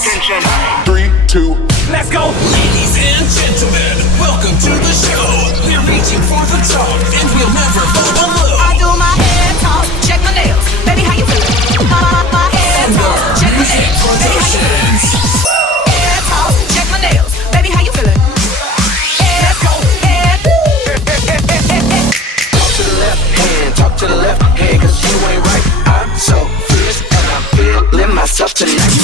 Attention. 3, 2, let's go. Ladies and gentlemen, welcome to the show. We're reaching for the top, and we'll never fall below. I do my hair toss, check my nails. Baby, how you feeling? My hair toss, check my nails. Productions. Hair toss, check my nails. Baby, how you feeling? Let's go. Talk to the left hand, talk to the left hand, cause you ain't right. I'm so fierce and I'm feeling myself tonight.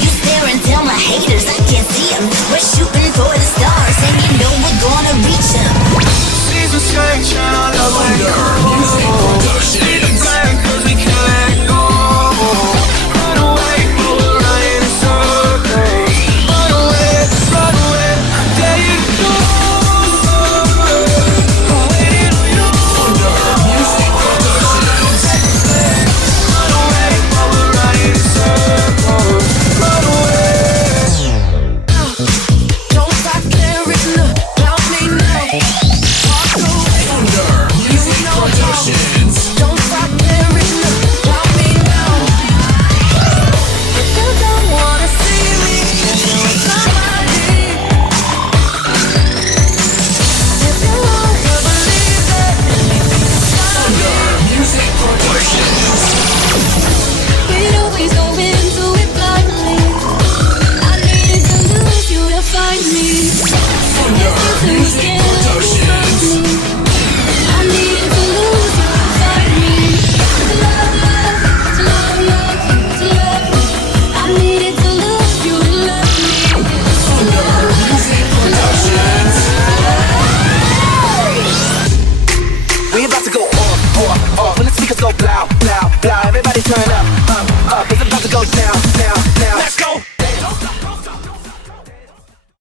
You staring, tell my haters I can't see them. We're shooting for the stars and you know we're gonna reach them. Season straight, tryna love when you Music Productions. cause we can't let go. Run away, we're running in circles. Run away, I dare you to go. I'm waiting on you. Music Productions. Run away, we're running in circles. Run away. Don't stop caring about me now. Walk away. Music Productions. Don't stop caring about me now. If you don't wanna see me, then it's not my need. If you wanna believe it, Music Productions. We'd always go into it blindly. I needed to lose you to find me. Music Productions. I needed to lose you to find me. To love, to love, to love me. I needed to lose you to love me. Music Productions. We about to go off, when the speakers go blow, blow, blow. Everybody turn up, it's about to go down, down, down. Let's go.